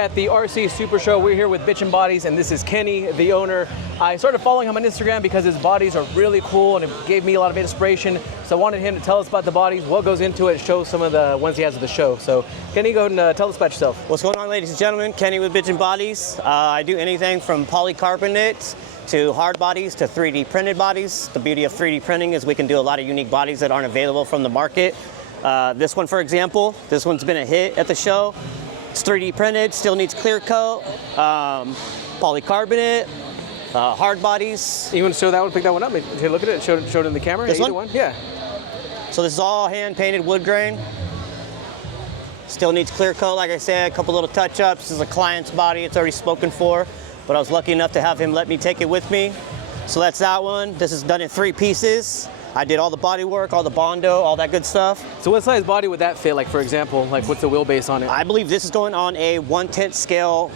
at the RC SuperShow. We're here with Bitchin Bodies, and this is Kenny, the owner. I started following him on Instagram because his bodies are really cool, and it gave me a lot of inspiration. So I wanted him to tell us about the bodies, what goes into it, show some of the ones he has at the show. So Kenny, go ahead and tell us about yourself. What's going on, ladies and gentlemen? Kenny with Bitchin Bodies. I do anything from polycarbonate to hard bodies to 3D printed bodies. The beauty of 3D printing is we can do a lot of unique bodies that aren't available from the market. This one, for example, this one's been a hit at the show. It's 3D printed, still needs clear coat, polycarbonate, hard bodies. You want to show that one, pick that one up? Here, look at it, show it in the camera. This Either one? Yeah. So this is all hand painted wood grain. Still needs clear coat, like I said, a couple little touch-ups. This is a client's body, it's already spoken for, but I was lucky enough to have him let me take it with me. So that's that one. This is done in 3 pieces. I did all the body work, all the Bondo, all that good stuff. So what size body would that fit? Like, for example, like what's the wheelbase on it? I believe this is going on a 1/10 scale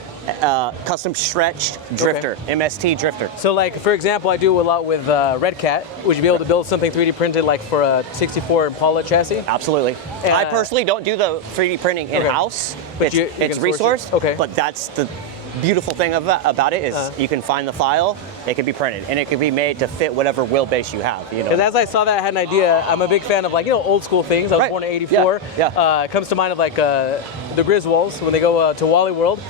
custom stretched drifter, okay. MST drifter. So like, for example, I do a lot with Red Cat. Would you be able to build something 3D printed like for a 64 Impala chassis? Absolutely. I personally don't do the 3D printing in-house. Okay. It's resourced, okay. But that's the beautiful thing about it is you can find the file, it can be printed, and it can be made to fit whatever wheelbase you have. You know. Because as I saw that, I had an idea. I'm a big fan of, like, you know, old school things. I was born in '84. Yeah. It comes to mind of like the Griswolds when they go to Wally World.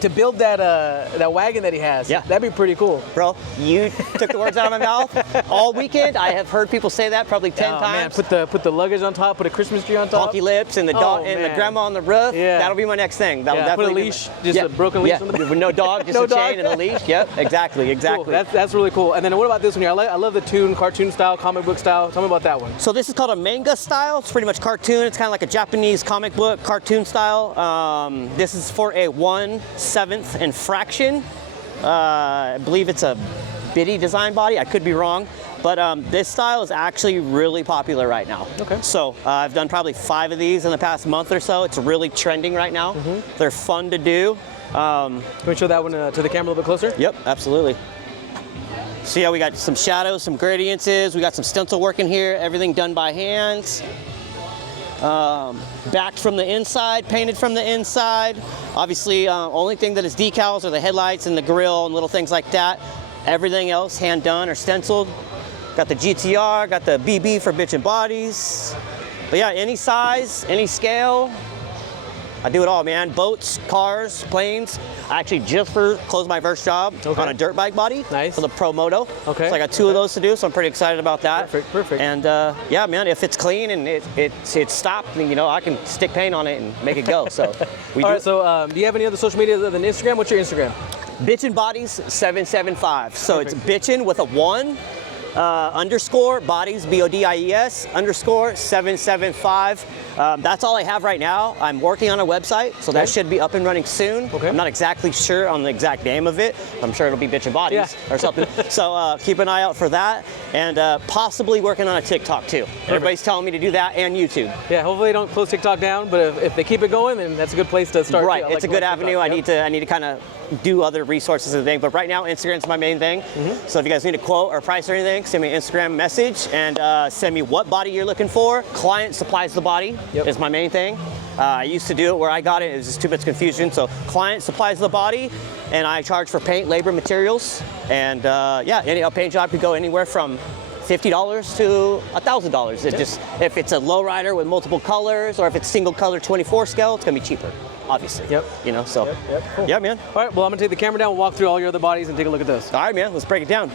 To build that that wagon that he has, that'd be pretty cool. Bro, you took the words out of my mouth. All weekend, I have heard people say that probably 10 times. Man, put the luggage on top, put a Christmas tree on top. Honky lips and the dog and the grandma on the roof. Yeah. That'll be my next thing. That'll definitely put a leash, just a broken leash on the back. With no dog, just a chain and a leash. Yep, exactly. Cool. That's really cool. And then what about this one here? I love the cartoon style, comic book style. Tell me about that one. So this is called a manga style. It's pretty much cartoon. It's kind of like a Japanese comic book cartoon style. This is for a 1/7 and fraction. I believe it's a bitty design body. I could be wrong, but this style is actually really popular right now. Okay. So I've done probably 5 of these in the past month or so. It's really trending right now. They're fun to do. Can we show that one to the camera a little bit closer? Yep, absolutely. See how we got some shadows, some gradients. We got some stencil work in here. Everything done by hand. Backed from the inside, painted from the inside. Obviously, only thing that is decals are the headlights and the grill and little things like that. Everything else hand done or stenciled. Got the GTR, got the BB for Bitchin Bodies. But yeah, any size, any scale. I do it all, man. Boats, cars, planes. I actually just closed my first job on a dirt bike body. Nice. For the Pro Moto. Okay. So I got 2 of those to do, so I'm pretty excited about that. Perfect. And yeah, man, if it's clean and it's stopped, then, you know, I can stick paint on it and make it go. So we do. All right, so do you have any other social media other than Instagram? What's your Instagram? Bitchin Bodies 775. So it's bitchin with a 1. Underscore bodies, BODIES underscore 775. That's all I have right now. I'm working on a website, so that should be up and running soon. Okay. I'm not exactly sure on the exact name of it. I'm sure it'll be Bitchin Bodies or something. So keep an eye out for that, and possibly working on a TikTok too. Everybody's telling me to do that, and YouTube. Yeah, hopefully they don't close TikTok down, but if they keep it going, then that's a good place to start. Right, it's a good avenue. I need to kind of do other resources and things, but right now Instagram's my main thing. So if you guys need a quote or price or anything, send me an Instagram message and send me what body you're looking for. Client supplies the body is my main thing. I used to do it where I got it was just too much confusion. So client supplies the body, and I charge for paint, labor, materials, and a paint job could go anywhere from $50 to $1,000. It just, if it's a lowrider with multiple colors, or if it's single color 24 scale, it's gonna be cheaper, obviously. Yep. You know, so. Cool. Yeah, man. All right, well, I'm gonna take the camera down, we'll walk through all your other bodies and take a look at those. All right, man, let's break it down.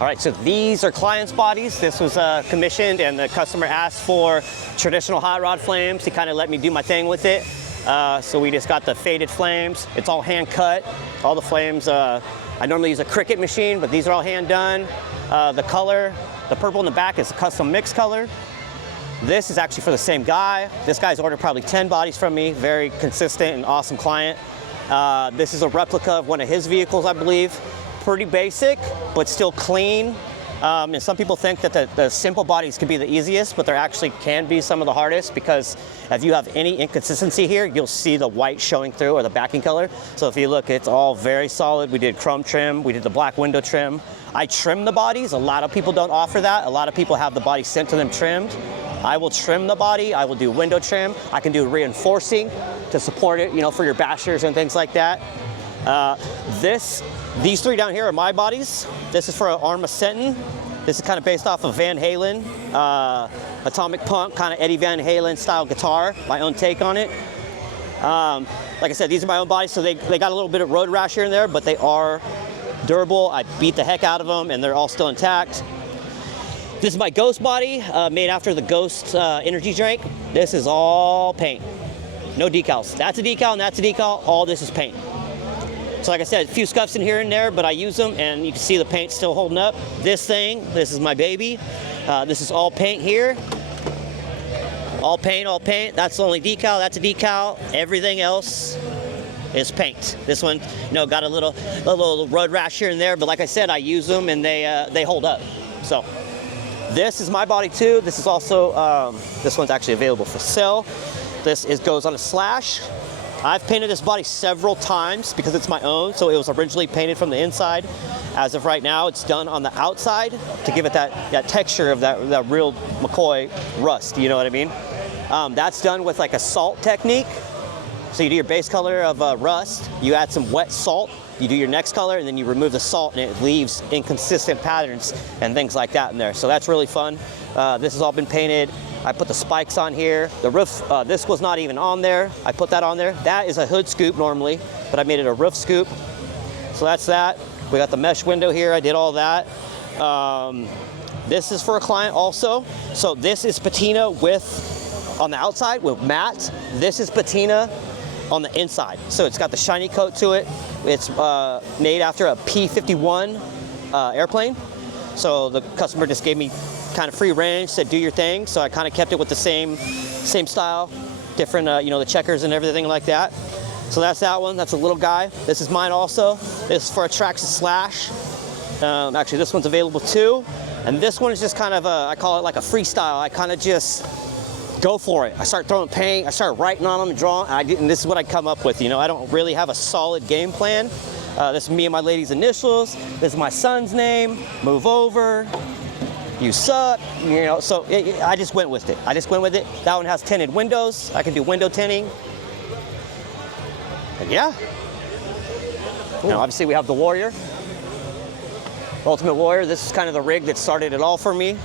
All right, so these are clients' bodies. This was commissioned, and the customer asked for traditional hot rod flames. He kind of let me do my thing with it. So we just got the faded flames. It's all hand cut. All the flames, I normally use a Cricut machine, but these are all hand done. The color, the purple in the back is a custom mix color. This is actually for the same guy. This guy's ordered probably 10 bodies from me. Very consistent and awesome client. This is a replica of one of his vehicles, I believe. Pretty basic, but still clean. And some people think that the simple bodies can be the easiest, but there actually can be some of the hardest, because if you have any inconsistency here, you'll see the white showing through, or the backing color. So if you look, it's all very solid. We did chrome trim, we did the black window trim. I trim the bodies. A lot of people don't offer that. A lot of people have the body sent to them trimmed. I will trim the body. I will do window trim. I can do reinforcing. to support it, you know, for your bashers and things like that. These three down here are my bodies. This is for an Arm Ascension. This is kind of based off of Van Halen, Atomic Punk, kind of Eddie Van Halen style guitar, my own take on it. Like I said, these are my own bodies, so they got a little bit of road rash here and there, but they are durable. I beat the heck out of them, and they're all still intact. This is my Ghost body, made after the Ghost energy drink. This is all paint, no decals. That's a decal and that's a decal. All this is paint. So like I said, a few scuffs in here and there, but I use them, and you can see the paint still holding up. This is my baby. This is all paint here. All paint, all paint. That's the only decal, that's a decal. Everything else is paint. This one, you know, got a little road rash here and there, but like I said, I use them and they hold up. So this is my body too. This is also, this one's actually available for sale. This goes on a slash. I've painted this body several times because it's my own, so it was originally painted from the inside. As of right now, it's done on the outside to give it that texture of that real McCoy rust, you know what I mean? That's done with like a salt technique. So you do your base color of rust, you add some wet salt, you do your next color, and then you remove the salt, and it leaves inconsistent patterns and things like that in there. So that's really fun. This has all been painted. I put the spikes on here. The roof, this was not even on there. I put that on there. That is a hood scoop normally, but I made it a roof scoop. So that's that. We got the mesh window here. I did all that. This is for a client also. So this is patina on the outside with matte. This is patina on the inside. So it's got the shiny coat to it. It's made after a P-51 airplane. So the customer just gave me kind of free range, said do your thing. So I kind of kept it with the same style, different, you know, the checkers and everything like that. So that's that one. That's a little guy. This is mine also. This is for a Traxxas Slash. Actually, this one's available too. And this one is just kind of I call it like a freestyle. I kind of just go for it. I start throwing paint. I start writing on them and drawing. And this is what I come up with. You know, I don't really have a solid game plan. This is me and my lady's initials. This is my son's name. Move over. You suck. You know, so I just went with it. That one has tinted windows. I can do window tinting. And yeah. Now, obviously, we have the Warrior. Ultimate Warrior. This is kind of the rig that started it all for me.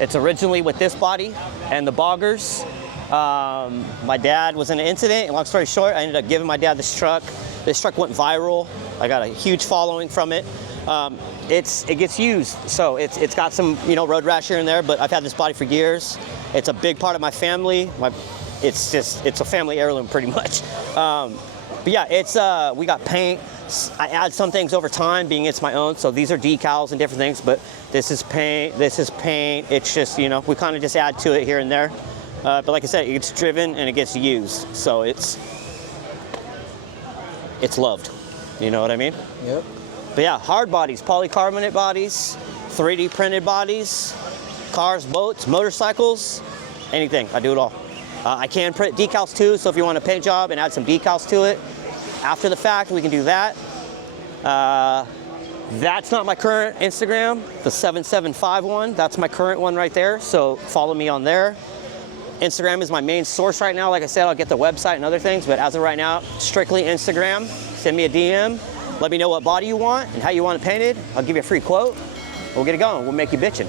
It's originally with this body and the boggers. My dad was in an incident, and long story short, I ended up giving my dad this truck. This truck went viral. I got a huge following from it. It gets used, so it's got some, you know, road rash here and there, but I've had this body for years. It's a big part of my family. It's a family heirloom pretty much. But yeah, we got paint. I add some things over time, being it's my own. So these are decals and different things, but this is paint, this is paint. It's just, you know, we kind of just add to it here and there. But like I said, it gets driven and it gets used. So it's loved. You know what I mean? Yep. But yeah, hard bodies, polycarbonate bodies, 3D printed bodies, cars, boats, motorcycles, anything. I do it all. I can print decals too, so if you want a paint job and add some decals to it, after the fact, we can do that. That's not my current Instagram, the 7751. That's my current one right there, so follow me on there. Instagram is my main source right now. Like I said, I'll get the website and other things, but as of right now, strictly Instagram. Send me a DM. Let me know what body you want and how you want it painted. I'll give you a free quote. We'll get it going. We'll make you bitchin'.